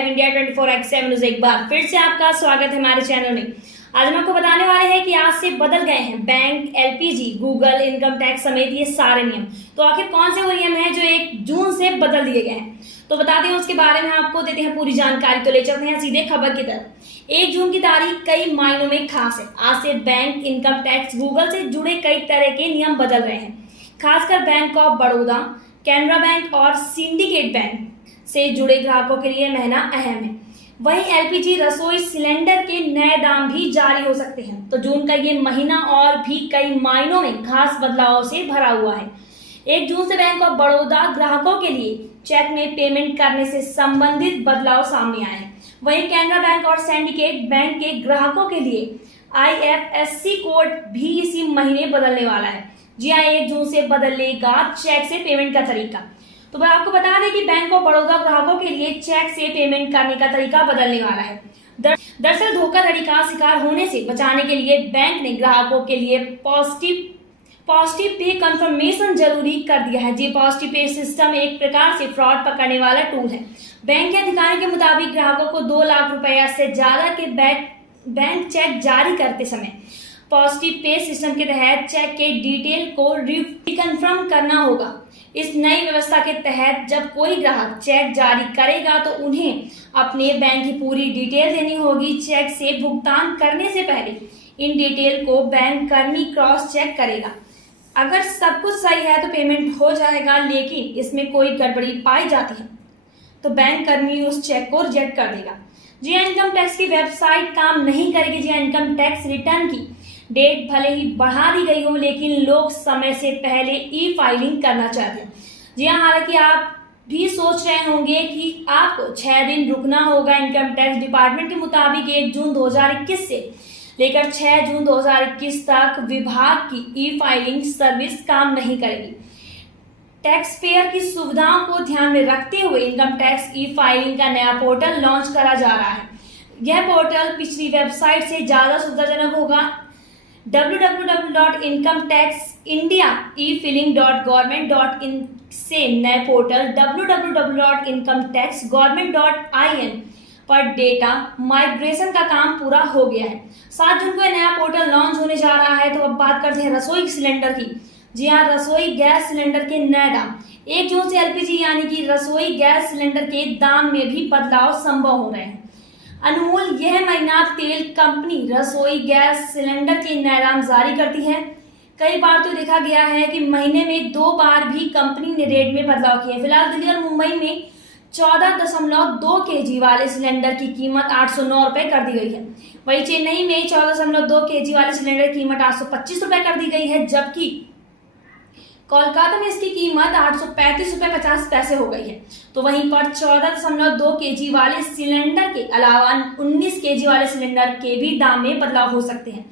Live India 24/7 news. एक बार फिर से आपका स्वागत है हमारे चैनल में। आज हम आपको बताने वाले हैं कि आज से बदल गए हैं bank, LPG, Google, income tax समेत ये सारे नियम। तो आखिर कौन से वो नियम हैं जो 1 जून से बदल दिए गए हैं, तो बताते हैं उसके बारे में आपको देते हैं पूरी जानकारी। तो ले चलते हैं सीधे खबर की तरफ। 1 जून की तारीख कई मायनों में खास है। आज से बैंक, इनकम टैक्स, गूगल से जुड़े कई तरह के नियम बदल रहे हैं। खासकर bank of Baroda, Canara bank और सिंडिकेट बैंक से जुड़े ग्राहकों के लिए महीना अहम है। वहीं एलपीजी रसोई सिलेंडर के नए दाम भी जारी हो सकते हैं। तो जून का ये महीना और भी कई मायनों में खास बदलावों से भरा हुआ है। 1 जून से बैंक ऑफ बड़ौदा ग्राहकों के लिए चेक में पेमेंट करने से संबंधित बदलाव सामने आए हैं। वहीं कैनरा बैंक और सिंडिकेट बैंक के ग्राहकों के लिए आईएफएससी कोड भी इसी महीने बदलने वाला है। जी हाँ, 1 जून से बदलेगा चेक से पेमेंट का तरीका। तो मैं आपको बता दें कि बैंक ऑफ बड़ौदा ग्राहकों के लिए चेक से पेमेंट करने का तरीका बदलने वाला है। दरअसल धोखाधड़ी का शिकार होने से बचाने के लिए बैंक ने ग्राहकों के लिए पॉजिटिव पे कंफर्मेशन जरूरी कर दिया है। जी, पॉजिटिव पे सिस्टम एक प्रकार से फ्रॉड पकड़ने वाला टूल है। बैंक के अधिकारी के मुताबिक ग्राहकों को 2 लाख रुपया से ज्यादा के बैंक चेक जारी करते समय पॉजिटिव पे सिस्टम के तहत चेक के डिटेल को रिकन्फर्म करना होगा। इस नई व्यवस्था के तहत जब कोई ग्राहक चेक जारी करेगा तो उन्हें अपने बैंक की पूरी डिटेल देनी होगी। चेक से भुगतान करने से पहले इन डिटेल को बैंक कर्मी क्रॉस चेक करेगा। अगर सब कुछ सही है तो पेमेंट हो जाएगा, लेकिन इसमें कोई गड़बड़ी पाई जाती है तो बैंक कर्मी उस चेक को रिजेक्ट कर देगा। जी, इनकम टैक्स की वेबसाइट काम नहीं करेगी। जी, इनकम टैक्स रिटर्न की डेट भले ही बढ़ा दी गई हो, लेकिन लोग समय से पहले ई फाइलिंग करना चाहते हैं। जी हाँ, हालांकि आप भी सोच रहे होंगे कि आपको 6 दिन रुकना होगा। इनकम टैक्स डिपार्टमेंट के मुताबिक 1 जून 2021 से लेकर 6 जून 2021 तक विभाग की ई फाइलिंग सर्विस काम नहीं करेगी। टैक्स पेयर की सुविधाओं को ध्यान में रखते हुए इनकम टैक्स ई फाइलिंग का नया पोर्टल लॉन्च करा जा रहा है। यह पोर्टल पिछली वेबसाइट से ज्यादा सुविधाजनक होगा। www.incometaxindia.efiling.government.in से नए पोर्टल www.incometaxgovernment.in पर डेटा माइग्रेशन का काम पूरा हो गया है। 7 जून को नया पोर्टल लॉन्च होने जा रहा है। तो अब बात करते हैं रसोई सिलेंडर की। जी हाँ, रसोई गैस सिलेंडर के नए दाम। 1 जून से एलपीजी यानी कि रसोई गैस सिलेंडर के दाम में भी बदलाव संभव हो रहे हैं। अनमोल यह महीना तेल कंपनी रसोई गैस सिलेंडर के नए दाम जारी करती है। कई बार तो देखा गया है कि महीने में 2 बार भी कंपनी ने रेट में बदलाव किए। फिलहाल दिल्ली और मुंबई में 14.2 केजी वाले सिलेंडर की कीमत 809 रुपए कर दी गई है। वहीं चेन्नई में 14.2 केजी वाले सिलेंडर की कीमत 825 रुपए कर दी गई है, जबकि कोलकाता में इसकी कीमत 835 रुपए 50 पैसे हो गई है। तो वहीं पर 14.2 केजी वाले सिलेंडर के अलावा 19 केजी वाले सिलेंडर के भी दाम में बदलाव हो सकते हैं।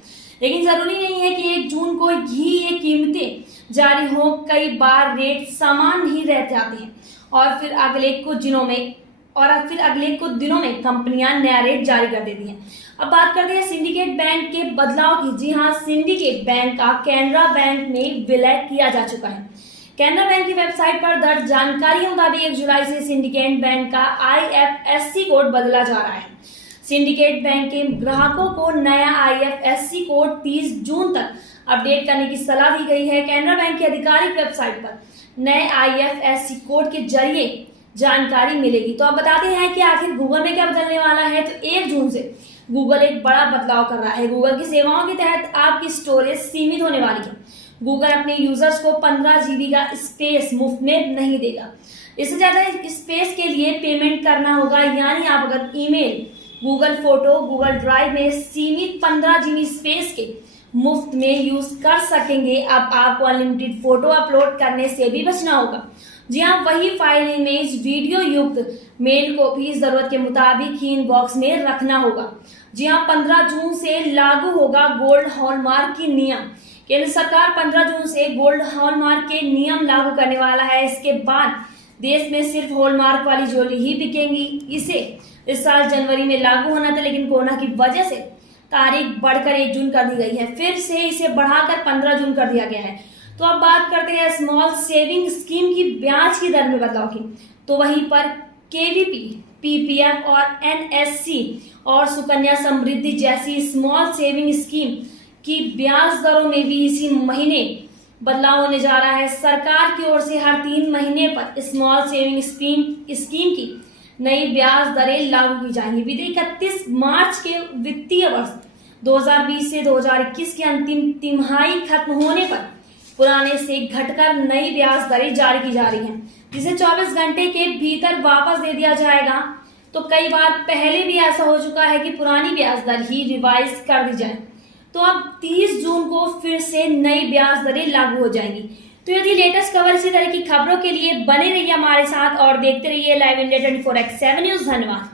लेकिन जरूरी नहीं है कि 1 जून को ही ये कीमतें जारी हो। कई बार रेट समान ही रह जाते हैं और फिर अगले कुछ दिनों में कंपनियां नया रेट जारी कर देती हैं। अब बात करते हैं सिंडिकेट बैंक के बदलाव की। जी हाँ, सिंडिकेट बैंक का कैनरा बैंक में विलय किया जा चुका है। कैनरा बैंक की वेबसाइट पर दर्ज जानकारी के मुताबिक 1 जुलाई से सिंडिकेट बैंक का आईएफएससी कोड बदला जा रहा है। सिंडिकेट बैंक के ग्राहकों को नया आईएफएससी कोड 30 जून तक अपडेट करने की सलाह दी गई है। कैनरा बैंक की आधिकारिक वेबसाइट पर नए आईएफएससी कोड के जरिए जानकारी मिलेगी। तो अब बताते हैं कि आखिर गूगल में क्या बदलने वाला है। तो 1 जून से गूगल एक बड़ा बदलाव कर रहा है। गूगल की सेवाओं के तहत आपकी स्टोरेज सीमित होने वाली है। गूगल अपने यूजर्स को 15 GB का स्पेस मुफ्त में नहीं देगा। इससे ज्यादा स्पेस के लिए पेमेंट करना होगा। यानी आप अगर email, Google photo, Google drive में सीमित 15 GB स्पेस के मुफ्त में यूज कर सकेंगे। अब आपको अनलिमिटेड फोटो अपलोड करने से भी बचना होगा। जी हाँ, वही फाइल, इमेज, वीडियो युक्त मेल को भी जरूरत के मुताबिक ही इनबॉक्स में रखना होगा। जी हाँ, 15 जून से लागू होगा गोल्ड हॉलमार्क की नियम। केंद्र सरकार 15 जून से गोल्ड हॉलमार्क के नियम लागू करने वाला है। इसके बाद देश में सिर्फ हॉलमार्क वाली ज्वेलरी ही बिकेंगी। इसे इस साल जनवरी में लागू होना था, लेकिन कोरोना की वजह से तारीख बढ़कर 1 जून कर दी गई है। फिर से इसे बढ़ाकर 15 जून कर दिया गया है। तो अब बात करते हैं स्मॉल सेविंग स्कीम की ब्याज की दर में बदलाव की। तो वहीं पर केवीपी पीपीएफ और एनएससी और सुकन्या समृद्धि जैसी स्मॉल सेविंग स्कीम की ब्याज दरों में भी इसी महीने बदलाव होने जा रहा है। सरकार की ओर से हर 3 महीने पर स्मॉल सेविंग स्कीम की नई ब्याज दरें लागू की जाएंगी। विधि 31 मार्च के वित्तीय वर्ष 2020 से 2021 की अंतिम तिमाही खत्म होने पर पुराने से घटकर नई ब्याज दरें जारी की जा रही हैं, जिसे 24 घंटे के भीतर वापस दे दिया जाएगा। तो कई बार पहले भी ऐसा हो चुका है कि पुरानी ब्याज दर ही रिवाइज कर दी जाए। तो अब 30 जून को फिर से नई ब्याज दरें लागू हो जाएंगी। तो यदि लेटेस्ट खबर इसी तरह की खबरों के लिए बने रहिए हमारे साथ और देखते रहिए लाइव इंडिया 24x7 न्यूज। धन्यवाद।